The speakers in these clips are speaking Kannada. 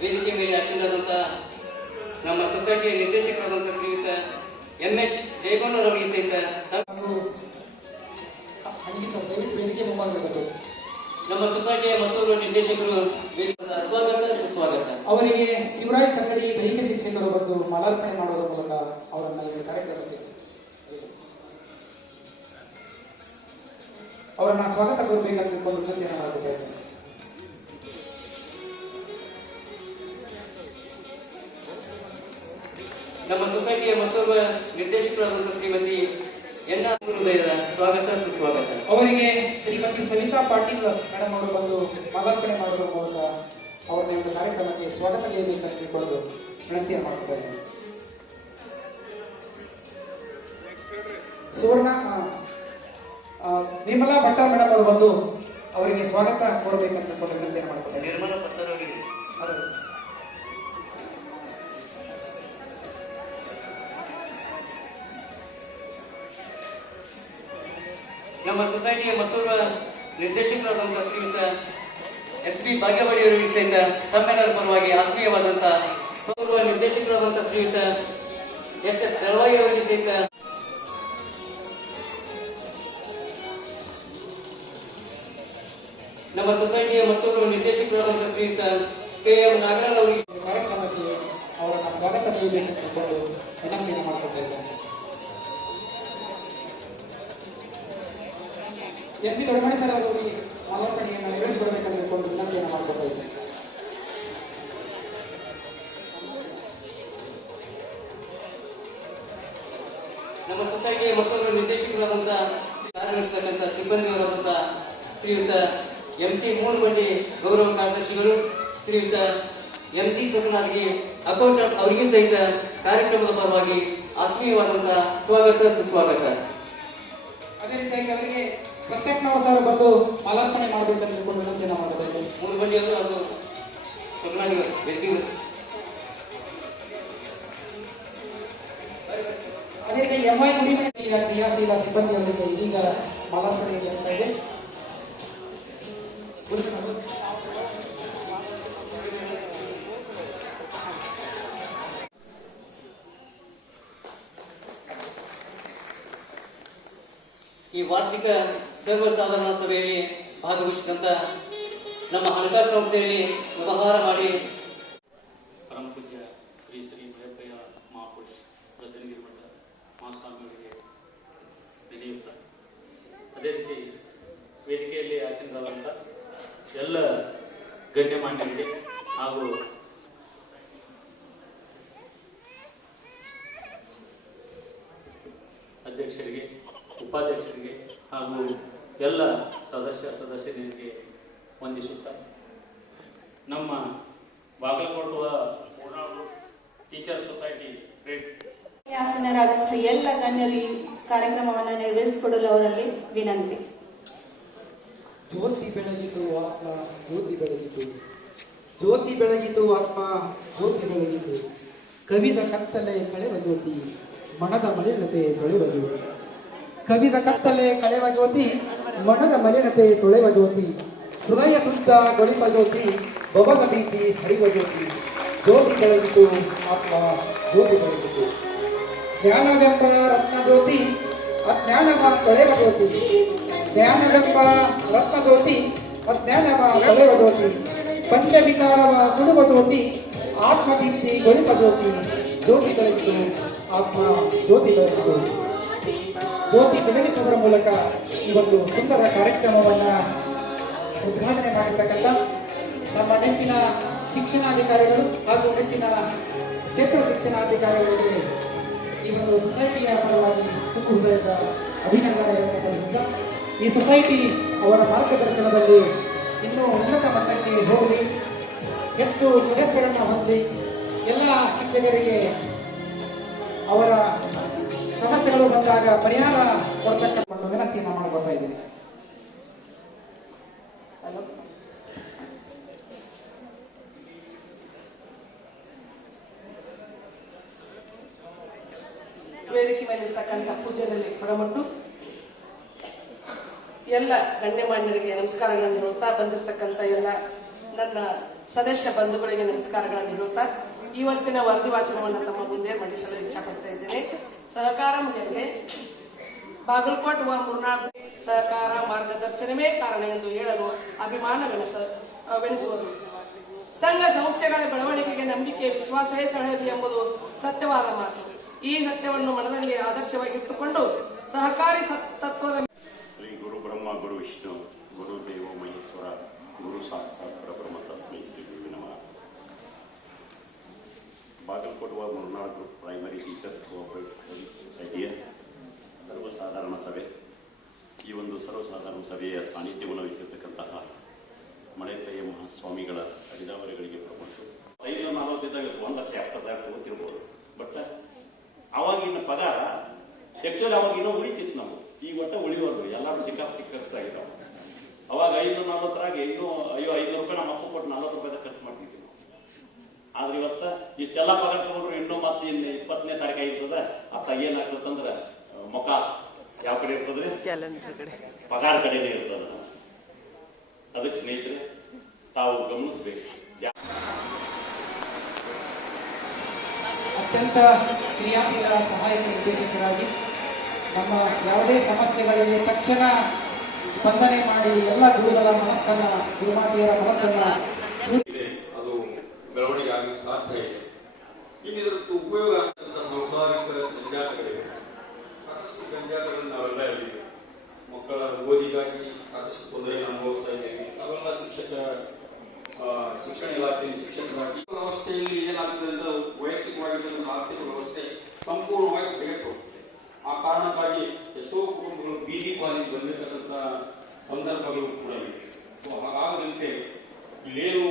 ವೇದಿಕೆ ಮೇಲೆ ಆಶೀರ್ವಾದಂತ ನಮ್ಮ ಸೊಸೈಟಿಯ ನಿರ್ದೇಶಕರಾದಂಥ ಶ್ರೀಯುತ MS ಜಯಗೊಂಡರವರಿಗೆ ಸಹಿತ ನಮ್ಮ ಸೊಸೈಟಿಯ ಮತ್ತೊಬ್ಬರು ನಿರ್ದೇಶಕರು ಸ್ವಾಗತ ಸುಸ್ವಾಗತ. ಅವರಿಗೆ ಶಿವರಾಜ್ ತಕ್ಕಡಿ ದೈಹಿಕ ಶಿಕ್ಷಕರು ಬಂದು ಮಾಲಾರ್ಪಣೆ ಮಾಡುವುದರ ಮೂಲಕ ಅವರನ್ನ ಈ ಕಾರ್ಯಕ್ರಮಕ್ಕೆ ಅವರನ್ನ ಸ್ವಾಗತ ಕೋರಬೇಕಂತ ವಿನಂತಿಯನ್ನು ಮಾಡಬೇಕಾಗಿದೆ. ನಮ್ಮ ಸೊಸೈಟಿಯ ಮತ್ತೊಬ್ಬ ನಿರ್ದೇಶಕರಾದಂಥ ಶ್ರೀಮತಿ ಹೃದಯದ ಸ್ವಾಗತ ಸುಸ್ವಾಗತ. ಅವರಿಗೆ ಶ್ರೀಮತಿ ಸವಿತಾ ಪಾಟೀಲ್ ಮೇಡಮ್ ಅವರು ಬಂದು ಮಾಲಾರ್ಪಣೆ ಮಾಡುವುದರ ಮೂಲಕ ಅವರನ್ನ ಒಂದು ಕಾರ್ಯಕ್ರಮಕ್ಕೆ ಸ್ವಾಗತ ನೀಡಬೇಕಂತ ತಿಳ್ಕೊಳ್ಳೋದು ವಿನಂತಿಯನ್ನು ಮಾಡ್ತಾರೆ. ಸುವರ್ಣ ವಿಮಲಾ ಭಟ್ಟಾರ್ ಮೇಡಮ್ ಅವರು ಬಂದು ಅವರಿಗೆ ಸ್ವಾಗತ ಕೋರಬೇಕಂತ ತಿಳ್ಕೊಂಡು ವಿನಂತಿಯನ್ನು ಮಾಡ್ತಾರೆ. ನಿರ್ಮಲಾ ಭಟ್ಟಾರ್ ಅವರಿಗೆ ನಮ್ಮ ಸೊಸೈಟಿಯ ಮತ್ತೊಬ್ಬ ನಿರ್ದೇಶಕರಾದಂಥ ಶ್ರೀಯುತ SB ಭಾಗ್ಯವಾಡಿಯವರಿಗೆ ಸಹಿತ ತಮ್ಮೆಲ್ಲರ ಪರವಾಗಿ ಆತ್ಮೀಯವಾದಂಥ ಪೂರ್ವ ನಿರ್ದೇಶಕರಾದಂಥ ಶ್ರೀಯುತ SS ದಳವಾಯಿ ಅವರಿಗೆ ಸಹಿತ ನಮ್ಮ ಸೊಸೈಟಿಯ ಮತ್ತೊಬ್ಬರು ನಿರ್ದೇಶಕರಾದಂಥ ಶ್ರೀಯುತ KM ನಾಗರಾಜ್ ಅವರಿಗೆ ಕಾರ್ಯಕ್ರಮಕ್ಕೆ ಅವರನ್ನು ಸ್ವಾಗತ ನೀಡಬೇಕೆಂದು ವಿನಂತಿಯನ್ನು ಮಾಡ್ತಾ ಇದ್ದಾರೆ. MP ದೊಡ್ಡಮಣಿ ಸರ್ ಅವರಿಗೆ ಮಾಲಾರ್ಪಣೆಯನ್ನು ನೆರವೇರಿಸಿಕೊಡಬೇಕೆಂದು ವಿನಂತಿಯನ್ನು ಮಾಡ್ತಾ ಇದ್ದಾರೆ. ನಮ್ಮ ಸೊಸೈಟಿಯ ಮತ್ತೊಬ್ಬರು ನಿರ್ದೇಶಕರಾದಂಥ ಕಾರ್ಯನಿರ್ವಹಿಸತಕ್ಕಂಥ ಸಿಬ್ಬಂದಿಯವರಾದಂಥ ಶ್ರೀಯುತ MT ಮೂರುಬಂಡಿ ಗೌರವ ಕಾರ್ಯದರ್ಶಿಗಳು, ಶ್ರೀಯುತ MC ಸೋಮನಾಥ್ಗೆ ಅಕೌಂಟೆಂಟ್ ಅವರಿಗೂ ಸಹಿತ ಕಾರ್ಯಕ್ರಮದ ಪರವಾಗಿ ಆತ್ಮೀಯವಾದಂಥ ಸ್ವಾಗತ ಸುಸ್ವಾಗತ. ಅದೇ ರೀತಿಯಾಗಿ ಅವರಿಗೆ ಪ್ರತ್ಯೇಕ ಸರ್ ಬಂದು ಮಾಲಾರ್ಪಣೆ ಮಾಡಬೇಕಂತ ವಿನಂತಿಯನ್ನು ಮಾಡಬೇಕು. ಮೂರುಬಂಡಿ ಅವರು ಅದು ಸೋಮನಾಥ್ ವೇದಿಕೆ. ಅದೇ ರೀತಿಯಾಗಿ MI ಗುಡಿಮನೆ ಕ್ರಿಯಾಶೀಲ ಸಿಬ್ಬಂದಿಯವರಿಗೆ ಇದೀಗ ಮಾಲಾರ್ಪಣೆ ಆಗ್ತಾ ಇದೆ. ಈ ವಾರ್ಷಿಕ ಸರ್ವಸಾಧಾರಣ ಸಭೆಯಲ್ಲಿ ಭಾಗವಹಿಸಿದಂತ ನಮ್ಮ ಹಣಕಾಸು ಸಂಸ್ಥೆಯಲ್ಲಿ ವ್ಯವಹಾರ ಮಾಡಿ ಪರಮ ಪೂಜ್ಯ ಶ್ರೀ ಭಯಪ್ರಿಯ ಮಹಾಪುರುಷ ರತ್ನಗಿರಿ ಮಠ ಮಹಾಸ್ವಾಮಿಯವರಿಗೆ ನೆನೆಯುತ್ತ, ಅದೇ ರೀತಿ ವೇದಿಕೆಯಲ್ಲಿ ಆಸೀನರಾದಂಥ ಎಲ್ಲ ಗಣ್ಯಮಾನ್ಯರಿಗೆ ಹಾಗೂ ಅಧ್ಯಕ್ಷರಿಗೆ, ಉಪಾಧ್ಯಕ್ಷರಿಗೆ ಹಾಗೂ ಎಲ್ಲ ಸದಸ್ಯರಿಗೆ ವಂದಿಸುತ್ತಾ, ನಮ್ಮ ಬಾಗಲಕೋಟೆಯ ಟೀಚರ್ ಸೊಸೈಟಿ ಆಸನರಾದಂಥ ಎಲ್ಲ ಗಣ್ಯರು ಈ ಕಾರ್ಯಕ್ರಮವನ್ನು ನೆರವೇರಿಸಿಕೊಡಲು ಅವರಲ್ಲಿ ವಿನಂತಿ. ಜ್ಯೋತಿ ಬೆಳಗಿತು ಆತ್ಮ ಜ್ಯೋತಿ ಬೆಳಗಿತು, ಜ್ಯೋತಿ ಬೆಳಗಿತು ಆತ್ಮ ಜ್ಯೋತಿ ಬೆಳಗಿತು, ಕವಿದ ಕತ್ತಲೆ ಕಳೆವ ಜ್ಯೋತಿ ಮನದ ಮಲಿನತೆ ತೊಳೆವ ಜ್ಯೋತಿ, ಕವಿದ ಕತ್ತಲೆ ಕಳೆವ ಜ್ಯೋತಿ ಮನದ ಮಲಿನತೆ ತೊಳೆವ ಜ್ಯೋತಿ, ಹೃದಯ ಶುದ್ಧ ಗೊಳಿಪ ಜ್ಯೋತಿ ಬೊಬಗ ಭೀತಿ ಹರಿವ ಜ್ಯೋತಿ, ಜ್ಯೋತಿ ಬೆಳಗಿತು ಆತ್ಮ ಜ್ಯೋತಿ ಬೆಳಗಿತು, ಜ್ಞಾನವೆಂಬ ರತ್ನ ಜ್ಯೋತಿ ಅಜ್ಞಾನವ ತೊಳೆವ ಜ್ಯೋತಿ, ಜ್ಞಾನವೆಂಬ ರತ್ನ ಜ್ಯೋತಿ ಅಜ್ಞಾನವ ತೊಳೆವ ಜ್ಯೋತಿ, ಪಂಚವಿಕಾರವ ಸುಡುವ ಜ್ಯೋತಿ ಆತ್ಮದೀಪ್ತಿ ಗೊಳಿಪ ಜ್ಯೋತಿ, ಜ್ಯೋತಿ ಬೆಳಗಿತು ಆತ್ಮ ಜ್ಯೋತಿ ಬೆಳಗಿತು. ಜ್ಯೋತಿ ಬೆಳಗಿಸುವುದರ ಮೂಲಕ ಈ ಒಂದು ಸುಂದರ ಕಾರ್ಯಕ್ರಮವನ್ನು ಉದ್ಘಾಟನೆ ಮಾಡಿರ್ತಕ್ಕಂಥ ನಮ್ಮ ನೆಚ್ಚಿನ ಶಿಕ್ಷಣಾಧಿಕಾರಿಗಳು ಹಾಗೂ ನೆಚ್ಚಿನ ಕ್ಷೇತ್ರ ಶಿಕ್ಷಣಾಧಿಕಾರಿಗಳಿಗೆ ಈ ಒಂದು ಸೊಸೈಟಿಯ ಪರವಾಗಿ ತುಂಬ ಹೃದಯದ ಅಭಿನಂದನೆಗಳನ್ನು ಸಲ್ಲಿಸುತ್ತಾ, ಈ ಸೊಸೈಟಿ ಅವರ ಮಾರ್ಗದರ್ಶನದಲ್ಲಿ ಇನ್ನೂ ಉನ್ನತ ಮಟ್ಟಕ್ಕೆ ಹೋಗಲಿ, ಹೆಚ್ಚು ಸದಸ್ಯರನ್ನು ಹೊಂದಿ ಎಲ್ಲ ಶಿಕ್ಷಕರಿಗೆ ಅವರ ಸಮಸ್ಯೆಗಳು ಬಂದಾಗ ಪರಿಹಾರ ಕೊಡ್ತಕ್ಕಂಥ ವಿನಂತಿಯನ್ನು ಮಾಡಿಕೊಳ್ತಾ ಇದ್ದೀನಿ. ವೇದಿಕೆ ಮೇಲಿರ್ತಕ್ಕಂಥ ಪೂಜೆಯಲ್ಲಿ ಹೊರಮಟ್ಟು ಎಲ್ಲ ಗಣ್ಯಮಾನ್ಯರಿಗೆ ನಮಸ್ಕಾರಗಳನ್ನು ಹೇಳುತ್ತಾ, ಬಂದಿರತಕ್ಕಂಥ ಎಲ್ಲ ನನ್ನ ಸದಸ್ಯ ಬಂಧುಗಳಿಗೆ ನಮಸ್ಕಾರಗಳನ್ನು ಹೇಳುತ್ತಾ, ಇವತ್ತಿನ ವರದಿ ವಾಚನವನ್ನು ತಮ್ಮ ಮುಂದೆ ಮಂಡಿಸಲು ಇಚ್ಛಪಡ್ತಾ ಇದ್ದೇನೆ. ಸಹಕಾರ ಮೇಲೆ ಬಾಗಲಕೋಟ್ ವ ಮುರ್ನಾಳ್ ಸಹಕಾರ ಮಾರ್ಗದರ್ಶನವೇ ಕಾರಣ ಎಂದು ಹೇಳಲು ಅಭಿಮಾನವೆನಿಸುವುದು. ಸಂಘ ಸಂಸ್ಥೆಗಳ ಬೆಳವಣಿಗೆಗೆ ನಂಬಿಕೆ, ವಿಶ್ವಾಸವೇ ತಳಹದಿ ಎಂಬುದು ಸತ್ಯವಾದ ಮಾತು. ಈ ಸತ್ಯವನ್ನು ಮನದಲ್ಲಿ ಆದರ್ಶವಾಗಿ ಇಟ್ಟುಕೊಂಡು ಸಹಕಾರಿ ತತ್ವದ ಶ್ರೀ ಗುರು ಬ್ರಹ್ಮ ಗುರು ವಿಷ್ಣು ಗುರು ದೇವೋ ಮಹೇಶ್ವರ ಗುರು ಸಾಕ್ಷಾತ್ ಪರಬ್ರಹ್ಮ ತಸ್ಮೈ ಶ್ರೀ ಗುರು ನಮಃ. Bagalkote Murnal group primary teachers cooperative ಸೊಸೈಟಿಯ ಸರ್ವಸಾಧಾರಣ ಸಭೆ. ಈ ಒಂದು ಸರ್ವಸಾಧಾರಣ ಸಭೆಯ ಸಾನ್ನಿಧ್ಯವನ್ನು ವಹಿಸಿರ್ತಕ್ಕಂತಹ ಮಳೆಪಯ್ಯ ಮಹಾಸ್ವಾಮಿಗಳ ಹರಿದಾವರಿಗಳಿಗೆ ಪ್ರಮುಖ 540 1,70,000 ತಗೋತಿರ್ಬೋದು. ಬಟ್ ಅವಾಗಿನ ಪಗಾರ ಆಕ್ಚುಲಿ ಅವಾಗ ಇನ್ನೂ ಉಳಿತಿತ್ತು. ನಾವು ಈಗ ಒಟ್ಟ ಉಳಿಯೋದು ಎಲ್ಲರೂ ಸಿಕ್ಕಾಪಟ್ಟಿ ಖರ್ಚಾಗಿದ್ದಾವೆ. ಅವಾಗ 540 ಇನ್ನೂ 500 ರೂಪಾಯಿ ನಮ್ಮ ಅಪ್ಪ ಕೊಟ್ಟು 40 ರೂಪಾಯಿದಾಗ ಖರ್ಚು ಮಾಡ್ತಿದ್ವಿ ನಾವು. ಆದ್ರೆ ಇವತ್ತ ಇಷ್ಟೆಲ್ಲ ಪಗಾರ ತಗೊಂಡ್ರು ಇನ್ನೂ ಮತ್ತೆ ಇನ್ನು 20ನೇ ತಾರೀಕು ಆಗಿರ್ತದ. ಅತ್ತ ಏನಾಗ್ತದಂದ್ರೆ ಮುಖ ಯಾವ ಕಡೆ ಇರ್ತದ್ರಿ? ಪಗಾರ ಕಡೆನೇ ಇರ್ತದ. ಅದಕ್ಕೆ ಸ್ನೇಹಿತರೆ ತಾವು ಗಮನಿಸಬೇಕು. ಅತ್ಯಂತ ಕ್ರಿಯಾಶೀಲ ಸಹಾಯಕ ನಿರ್ದೇಶಕರಾಗಿ ನಮ್ಮ ಯಾವುದೇ ಸಮಸ್ಯೆಗಳಿಗೆ ತಕ್ಷಣ ಸ್ಪಂದನೆ ಮಾಡಿ ಎಲ್ಲ ಗುರುಗಳ ಮನಸ್ಸನ್ನ, ಗುರುಮಾತೆಯರ ಮನಸ್ಸನ್ನ ಅದು ಬೆಳವಣಿಗೆ ಆಗಲಿಕ್ಕೆ ಸಾಧ್ಯ ಇದೆ. ಇನ್ನು ಇದಕ್ಕೆ ಉಪಯೋಗ ಆಗ್ತಕ್ಕಂಥ ಸಂಸಾರಿಕ ಜಂಜಾಟಗಳಿವೆ. ಸಾಕಷ್ಟು ಜಂಜಾಟಗಳನ್ನು ನಾವೆಲ್ಲ ಹೇಳಿದ್ದೀವಿ. ಮಕ್ಕಳ ಓದಿಗಾಗಿ ಸಾಕಷ್ಟು ತೊಂದರೆಯನ್ನು ಅನುಭವಿಸ್ತಾ ಇದ್ದೇವೆ. ನಾವೆಲ್ಲ ಶಿಕ್ಷಣ ಇಲಾಖೆಯಲ್ಲಿ ಶಿಕ್ಷಕರಾಗಿ ವ್ಯವಸ್ಥೆಯಲ್ಲಿ ಏನಾಗ್ತದೆ ಅಂತ ವೈಯಕ್ತಿಕವಾಗಿರ್ತಕ್ಕಂಥ ಆರ್ಥಿಕ ವ್ಯವಸ್ಥೆ ಸಂಪೂರ್ಣವಾಗಿ ತೆಗೆದು ಆ ಕಾರಣಕ್ಕಾಗಿ ಎಷ್ಟೋ ಕುಟುಂಬಗಳು ಬೀದಿ ಪಾಲಿಗೆ ಬಂದಿರತಕ್ಕಂಥ ಸಂದರ್ಭಗಳು ಕೂಡ ಇವೆ. ಸೊ ಹಾಗಾಗದಂತೆ ಇಲ್ಲೇನು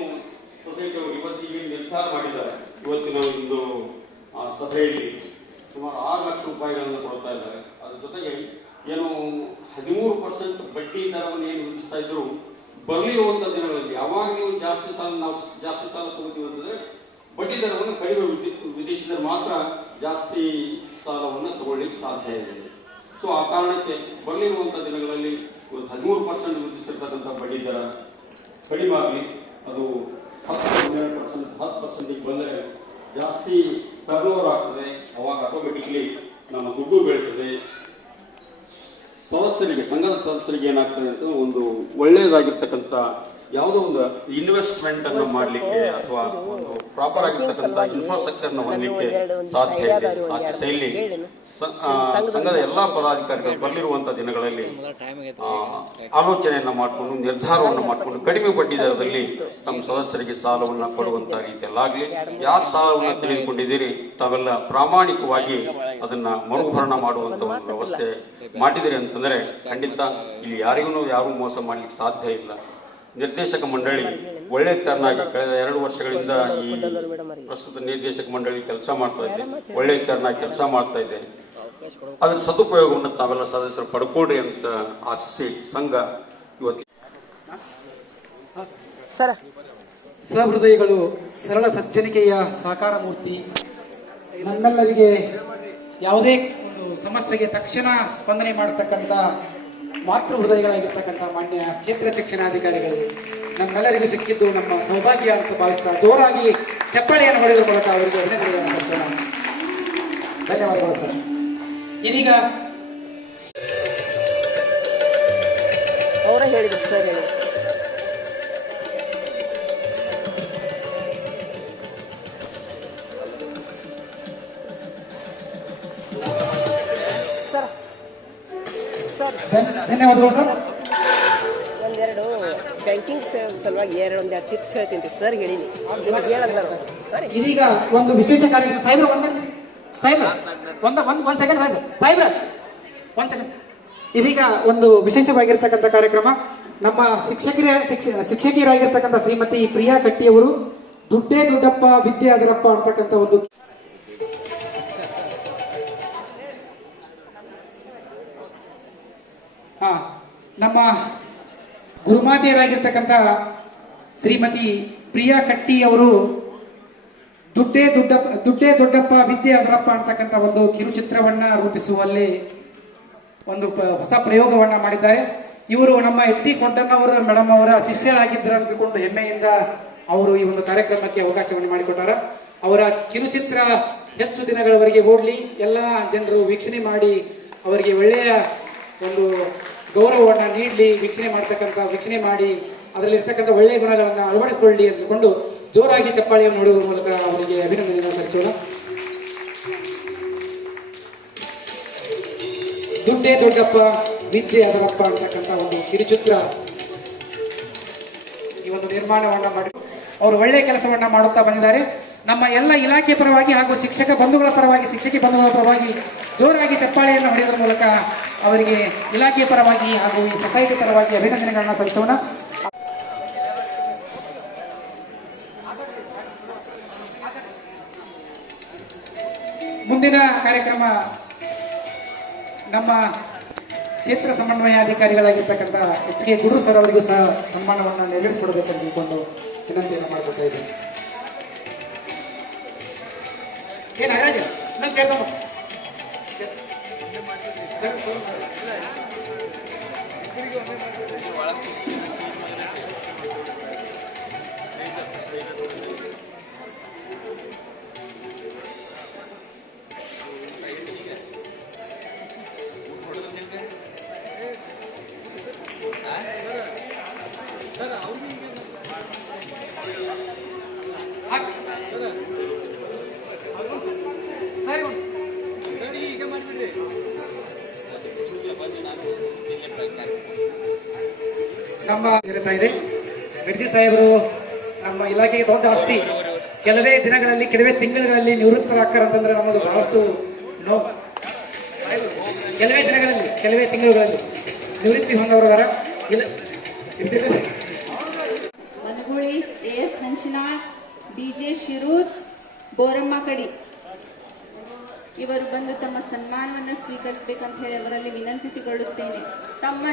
ಸೊಸೈಟಿಯವರು ಇವತ್ತಿಗೆ ನಿರ್ಧಾರ ಮಾಡಿದ್ದಾರೆ. ಇವತ್ತಿನ ಒಂದು ಸಭೆಯಲ್ಲಿ ಸುಮಾರು 6 ಲಕ್ಷ ರೂಪಾಯಿಗಳನ್ನು ಕೊಡ್ತಾ ಇದ್ದಾರೆ. ಅದ್ರ ಜೊತೆಗೆ ಏನು 13% ಬಡ್ಡಿ ದರವನ್ನು ಏನು ವಿಧಿಸ್ತಾ ಇದ್ರು ಬರಲಿರುವಂತಹ ದಿನಗಳಲ್ಲಿ ಯಾವಾಗ ನೀವು ಜಾಸ್ತಿ ಸಾಲ ತಗೋತೀವಿ ಅಂತಂದ್ರೆ ಬಡ್ಡಿ ದರವನ್ನು ಕಡಿಮೆ ವಿಧಿಸಿದರೆ ಮಾತ್ರ ಜಾಸ್ತಿ ಸಾಲವನ್ನು ತಗೊಳ್ಳಿಕ್ಕೆ ಸಾಧ್ಯ ಇದೆ. ಸೊ ಆ ಕಾರಣಕ್ಕೆ ಬರಲಿರುವಂತಹ ದಿನಗಳಲ್ಲಿ 13% ವಿಧಿಸಿರ್ತಕ್ಕಂಥ ಬಡ್ಡಿ ದರ ಕಡಿಮೆ ಆಗಲಿ. ಅದು 10% ಬಂದರೆ ಜಾಸ್ತಿ ಟರ್ನ್ ಓವರ್ ಆಗ್ತದೆ. ಅವಾಗ ಆಟೋಮೆಟಿಕ್ಲಿ ನಮ್ಮ ದುಡ್ಡು ಬೆಳೀತದೆ. ಸದಸ್ಯರಿಗೆ, ಸಂಘದ ಸದಸ್ಯರಿಗೆ ಏನಾಗ್ತದೆ ಅಂತ ಒಂದು ಒಳ್ಳೆಯದಾಗಿರ್ತಕ್ಕಂಥ ಯಾವುದೋ ಒಂದು ಇನ್ವೆಸ್ಟ್ಮೆಂಟ್ ಅನ್ನು ಮಾಡಲಿಕ್ಕೆ ಅಥವಾ ಒಂದು ಪ್ರಾಪರ್ ಆಗಿರ್ತಕ್ಕಂಥ ಇನ್ಫ್ರಾಸ್ಟ್ರಕ್ಚರ್ ನ ಹೊಂದಲಿಕ್ಕೆ ಸಾಧ್ಯ ಇದೆ. ಆ ದಿಸೆಯಲ್ಲಿ ಸಂಘದ ಎಲ್ಲಾ ಪದಾಧಿಕಾರಿಗಳು ಬರಲಿರುವಂತಹ ದಿನಗಳಲ್ಲಿ ಆಲೋಚನೆಯನ್ನ ಮಾಡಿಕೊಂಡು ನಿರ್ಧಾರವನ್ನು ಮಾಡಿಕೊಂಡು ಕಡಿಮೆ ಬಡ್ಡಿ ದರದಲ್ಲಿ ತಮ್ಮ ಸದಸ್ಯರಿಗೆ ಸಾಲವನ್ನು ಕೊಡುವಂತಹ ರೀತಿಯಲ್ಲಾಗ್ಲಿ, ಯಾರು ಸಾಲವನ್ನು ತೆಗೆದುಕೊಂಡಿದ್ದೀರಿ ತಾವೆಲ್ಲ ಪ್ರಾಮಾಣಿಕವಾಗಿ ಅದನ್ನ ಮರುಭರಣ ಮಾಡುವಂತ ಒಂದು ವ್ಯವಸ್ಥೆ ಮಾಡಿದಿರಿ ಅಂತಂದ್ರೆ ಖಂಡಿತ ಇಲ್ಲಿ ಯಾರು ಮೋಸ ಮಾಡ್ಲಿಕ್ಕೆ ಸಾಧ್ಯ ಇಲ್ಲ. ನಿರ್ದೇಶಕ ಮಂಡಳಿ ಒಳ್ಳೆ ತೆರನಾಗಿ ಕಳೆದ 2 ವರ್ಷಗಳಿಂದ ಈ ಪ್ರಸ್ತುತ ನಿರ್ದೇಶಕ ಮಂಡಳಿ ಕೆಲಸ ಮಾಡ್ತಾ ಇದೆ. ಒಳ್ಳೆ ತೆರನಾಗಿ ಕೆಲಸ ಮಾಡ್ತಾ ಇದೆ. ಅದರ ಸದುಪಯೋಗವನ್ನು ತಾವೆಲ್ಲ ಸದಸ್ಯರು ಪಡ್ಕೊಡ್ರಿ ಅಂತ ಆಶಿಸಿ ಸಂಘ ಇವತ್ತು ಸಹೃದಯಗಳು, ಸರಳ ಸಜ್ಜನಿಕೆಯ ಸಾಕಾರ ಮೂರ್ತಿ, ನಮ್ಮೆಲ್ಲರಿಗೆ ಯಾವುದೇ ಒಂದು ಸಮಸ್ಯೆಗೆ ತಕ್ಷಣ ಸ್ಪಂದನೆ ಮಾಡತಕ್ಕಂಥ ಮಾತೃ ಹೃದಯಗಳಾಗಿರ್ತಕ್ಕಂಥ ಮಾನ್ಯ ಕ್ಷೇತ್ರ ಶಿಕ್ಷಣಾಧಿಕಾರಿಗಳು ನಮ್ಮೆಲ್ಲರಿಗೂ ಸಿಕ್ಕಿದ್ದು ನಮ್ಮ ಸೌಭಾಗ್ಯ ಅಂತ ಭಾವಿಸ್ತಾ ಜೋರಾಗಿ ಚಪ್ಪಾಳೆಯನ್ನು ಹೊಡೆಯುವ ಮೂಲಕ ಅವರಿಗೆ ಅಭಿನಂದನೆಗಳನ್ನು ಕೊಡ್ತೇನೆ. ಧನ್ಯವಾದಗಳು ಸರ್. ಇದೀಗ ಅವರೇ ಹೇಳಿದ್ರು ಸರ್ ಹೇಳಿ. ಸರ್ ಧನ್ಯವಾದಗಳು ಸರ್. ಒಂದೆರಡು ಬ್ಯಾಂಕಿಂಗ್ ಸಲುವಾಗಿ ಒಂದೆರಡು ಟಿಪ್ಸ್ ಹೇಳ್ತೀನಿ ಸರ್. ಹೇಳಿನಿ ನಿಮಗೆ ಹೇಳಲ್ಲ. ಇದೀಗ ಒಂದು ವಿಶೇಷ ಕಾರ್ಯಕ್ರಮ. ಸಾಹೇಬ್ರ ಒಂದ್ ಸೆಕೆಂಡ್ ಸಾಹೇಬ್ರ ಒಂದ್ ಸೆಕೆಂಡ್. ಇದೀಗ ಒಂದು ವಿಶೇಷವಾಗಿರ್ತಕ್ಕಂಥ ಕಾರ್ಯಕ್ರಮ. ನಮ್ಮ ಶಿಕ್ಷಕಿಯರಾಗಿರ್ತಕ್ಕಂಥ ಶ್ರೀಮತಿ ಪ್ರಿಯಾ ಕಟ್ಟಿಯವರು ದುಡ್ಡೇ ದುಡ್ಡಪ್ಪ ವಿದ್ಯೆ ಅದರಪ್ಪ ಅಂತಕ್ಕಂಥ ಒಂದು ನಮ್ಮ ಗುರುಮಾತೆಯರಾಗಿರ್ತಕ್ಕಂಥ ಶ್ರೀಮತಿ ಪ್ರಿಯಾ ಕಟ್ಟಿ ಅವರು ದುಡ್ಡೇ ದೊಡ್ಡಪ್ಪ ವಿದ್ಯೆ ಅದರಪ್ಪ ಅಂತಕ್ಕಂಥ ಒಂದು ಕಿರುಚಿತ್ರವನ್ನ ರೂಪಿಸುವಲ್ಲಿ ಒಂದು ಹೊಸ ಪ್ರಯೋಗವನ್ನ ಮಾಡಿದ್ದಾರೆ. ಇವರು ನಮ್ಮ ಎಚ್ ಡಿ ಕೊಂಡನ್ನವರ ಮೇಡಮ್ ಅವರ ಶಿಷ್ಯರಾಗಿದ್ದರು ಅಂತ ತಿಳ್ಕೊಂಡು ಹೆಮ್ಮೆಯಿಂದ ಅವರು ಈ ಒಂದು ಕಾರ್ಯಕ್ರಮಕ್ಕೆ ಅವಕಾಶವನ್ನು ಮಾಡಿಕೊಟ್ಟಾರ. ಅವರ ಕಿರುಚಿತ್ರ ಹೆಚ್ಚು ದಿನಗಳವರೆಗೆ ಓಡಲಿ, ಎಲ್ಲ ಜನರು ವೀಕ್ಷಣೆ ಮಾಡಿ ಅವರಿಗೆ ಒಳ್ಳೆಯ ಒಂದು ಗೌರವವನ್ನು ನೀಡಲಿ, ವೀಕ್ಷಣೆ ಮಾಡಿ ಅದರಲ್ಲಿರ್ತಕ್ಕಂಥ ಒಳ್ಳೆಯ ಗುಣಗಳನ್ನು ಅಳವಡಿಸಿಕೊಳ್ಳಿ ಅಂದುಕೊಂಡು ಜೋರಾಗಿ ಚಪ್ಪಾಳೆಯನ್ನು ನೋಡುವ ಮೂಲಕ ಅವರಿಗೆ ಅಭಿನಂದನೆಯನ್ನು ಸಲ್ಲಿಸೋಣ. ದುಡ್ಡೇ ದೊಡ್ಡಪ್ಪ ವಿದ್ಯೆ ಅದರಪ್ಪ ಅಂತಕ್ಕಂಥ ಒಂದು ಕಿರುಚಿತ್ರ ಈ ಒಂದು ನಿರ್ಮಾಣವನ್ನ ಮಾಡಿ ಅವರು ಒಳ್ಳೆಯ ಕೆಲಸವನ್ನ ಮಾಡುತ್ತಾ ಬಂದಿದ್ದಾರೆ. ನಮ್ಮ ಎಲ್ಲ ಇಲಾಖೆ ಪರವಾಗಿ ಹಾಗೂ ಶಿಕ್ಷಕಿ ಬಂಧುಗಳ ಪರವಾಗಿ ಜೋರಾಗಿ ಚಪ್ಪಾಳೆಯನ್ನು ಹೊಡೆಯುವ ಮೂಲಕ ಅವರಿಗೆ ಇಲಾಖೆ ಪರವಾಗಿ ಹಾಗೂ ಈ ಸೊಸೈಟಿ ಪರವಾಗಿ ಅಭಿನಂದನೆಗಳನ್ನ ಸಲ್ಲಿಸೋಣ. ಮುಂದಿನ ಕಾರ್ಯಕ್ರಮ ನಮ್ಮ ಕ್ಷೇತ್ರ ಸಮನ್ವಯಾಧಿಕಾರಿಗಳಾಗಿರ್ತಕ್ಕಂಥ ಎಚ್ ಕೆ ಗುರು ಸರ್ ಅವರಿಗೂ ಸಹ ಸನ್ಮಾನವನ್ನು ನೆರವೇರಿಸಿಕೊಡಬೇಕು ಅಂತ ತಿಳ್ಕೊಂಡು ವಿನಂತಿಯನ್ನು ಮಾಡಿಕೊಳ್ತಾ ಇದ್ದೀನಿ. ನಾಗರಾಜ ನಮ್ಮ ಇರುತ್ತಾ ಇದೆ. ಗಡ್ಜಿ ಸಾಹೇಬರು ನಮ್ಮ ಇಲಾಖೆಗೆ ದೊಡ್ಡ ಆಸ್ತಿ. ಕೆಲವೇ ತಿಂಗಳುಗಳಲ್ಲಿ ನಿವೃತ್ತರಾಗ್ತಾರಂತಂದ್ರೆ ನಮ್ಮದು ಬಹಳಷ್ಟು ನೋವು. ಕೆಲವೇ ತಿಂಗಳುಗಳಲ್ಲಿ ನಿವೃತ್ತಿ ಹೊಂದವರದಾರ. ಮನಗುಳಿ, ಎಸ್ ಹಂಚಿನಾಳ್, ಡಿಜೆ ಶಿರೂರ್, ಬೋರಮ್ಮ ಕಡಿ ಇವರು ಬಂದು ತಮ್ಮ ಸನ್ಮಾನವನ್ನು ಸ್ವೀಕರಿಸಬೇಕಂತ ಹೇಳಿ ಅವರಲ್ಲಿ ವಿನಂತಿಸಿಕೊಳ್ಳುತ್ತೇನೆ. ತಮ್ಮ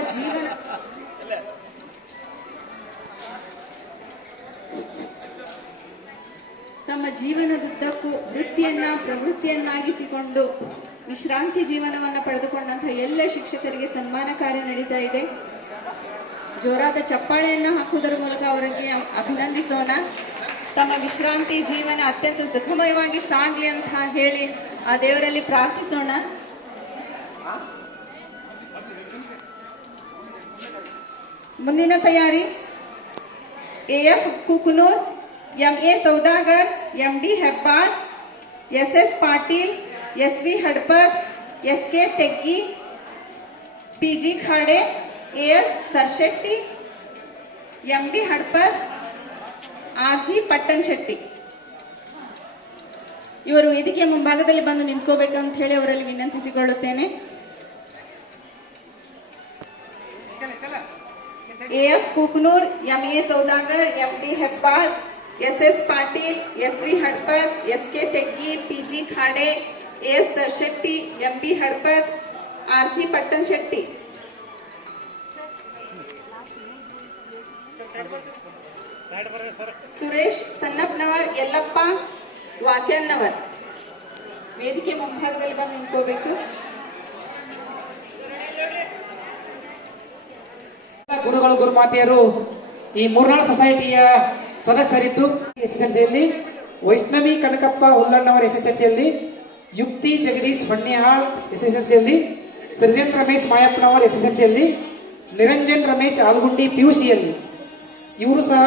ಜೀವನದುದ್ದಕ್ಕೂ ವೃತ್ತಿಯನ್ನ ಪ್ರವೃತ್ತಿಯನ್ನಾಗಿಸಿಕೊಂಡು ವಿಶ್ರಾಂತಿ ಜೀವನವನ್ನು ಪಡೆದುಕೊಂಡಂತಹ ಎಲ್ಲ ಶಿಕ್ಷಕರಿಗೆ ಸನ್ಮಾನ ಕಾರ್ಯ ನಡೀತಾ ಇದೆ. ಜೋರಾದ ಚಪ್ಪಾಳೆಯನ್ನು ಹಾಕುವುದರ ಮೂಲಕ ಅವರಿಗೆ ಅಭಿನಂದಿಸೋಣ. ತಮ್ಮ ವಿಶ್ರಾಂತಿ ಜೀವನ ಅತ್ಯಂತ ಸುಖಮಯವಾಗಿ ಸಾಗಲಿ ಅಂತ ಹೇಳಿ ಆ ದೇವರಲ್ಲಿ ಪ್ರಾರ್ಥಿಸೋಣ. ಮುಂದಿನ ತಯಾರಿ AF ಕುಕನೂರ್, MA Saudagar, MD Hebbal, SS Patil, SV Hadpad, SK Teggi, PG Khade, AS ಸರ್ಶೆಟ್ಟಿ, MD Hadpad, RG Pattan Shetty ಇವರು ವೇದಿಕೆಯ ಮುಂಭಾಗದಲ್ಲಿ ಬಂದು ನಿಂತ್ಕೋಬೇಕಂತ ಹೇಳಿ ಅವರಲ್ಲಿ ವಿನಂತಿಸಿಕೊಳ್ಳುತ್ತೇನೆ. AF ಕುಕನೂರ್, MA Saudagar, MD Hebbal, SS Patil, SV Hadpad, SK Teggi, PG Khade, AS ಸರ್ಶೆಟ್ಟಿ, MB Hadpad, RG Pattan Shetty Suresh ಸನ್ನಪ್ಪನವರ್, Yallappa ವಾಕ್ಯನ್ನವರ್ ವೇದಿಕೆ ಮುಂಭಾಗದಲ್ಲಿ ಬಂದು ನಿಂತ್ಕೋಬೇಕು. ಗುರುಗಳು ಗುರುಮಾತೆಯರು ಈ ಮೂರ್ನಾಳು ಸೊಸೈಟಿಯ ಸದಸ್ಯರಿದ್ದು SSLCಯಲ್ಲಿ ವೈಷ್ಣವಿ ಕನಕಪ್ಪ ಹುಲ್ಲಣ್ಣವರ SSLCಯಲ್ಲಿ, ಯುಕ್ತಿ ಜಗದೀಶ್ ಹೊನ್ನಿಹಾಳ್ SSLCಯಲ್ಲಿ, ಸರ್ಜನ್ ರಮೇಶ್ ಮಾಯಪ್ಪನವರ್ SSLCಯಲ್ಲಿ, ನಿರಂಜನ್ ರಮೇಶ್ ಆಲ್ಗುಂಡಿ PUCಯಲ್ಲಿ ಇವರು ಸಹ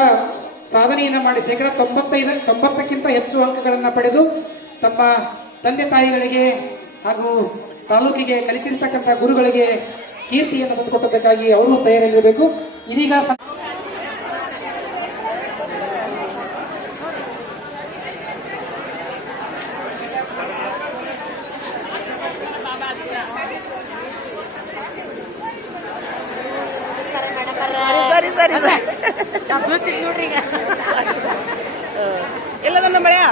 ಸಾಧನೆಯನ್ನು ಮಾಡಿ ಶೇಕಡ 90ಕ್ಕಿಂತ ಹೆಚ್ಚು ಅಂಕಗಳನ್ನು ಪಡೆದು ತಮ್ಮ ತಂದೆ ತಾಯಿಗಳಿಗೆ ಹಾಗೂ ತಾಲೂಕಿಗೆ ಕಲಿಸಿರ್ತಕ್ಕಂಥ ಗುರುಗಳಿಗೆ ಕೀರ್ತಿಯನ್ನು ತಂದುಕೊಟ್ಟದಕ್ಕಾಗಿ ಅವರು ತಯಾರಿರಬೇಕು. ಇದೀಗ ಎಲ್ಲದನ್ನ ಮಳೆಯ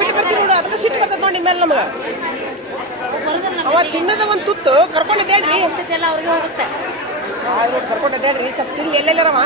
ಬಿಟ್ಟು ಬರ್ತೀವಿ ನೋಡು, ಅದಕ್ಕೆ ಸಿಟ್ಟು ಬರ್ತದೆ ನೋಡಿ ಮೇಲೆ ನಮ್ಗೆ. ಅವ ತಿನ್ನದ ಒಂದು ತುತ್ತು ಕರ್ಕೊಂಡಿದ್ದೇಳ್ರಿ, ಕರ್ಕೊಂಡಿದ್ದೇಳ್ರಿ ಸ್ವಲ್ಪ ತಿಂದು ಎಲ್ಲೆಲ್ಲರವ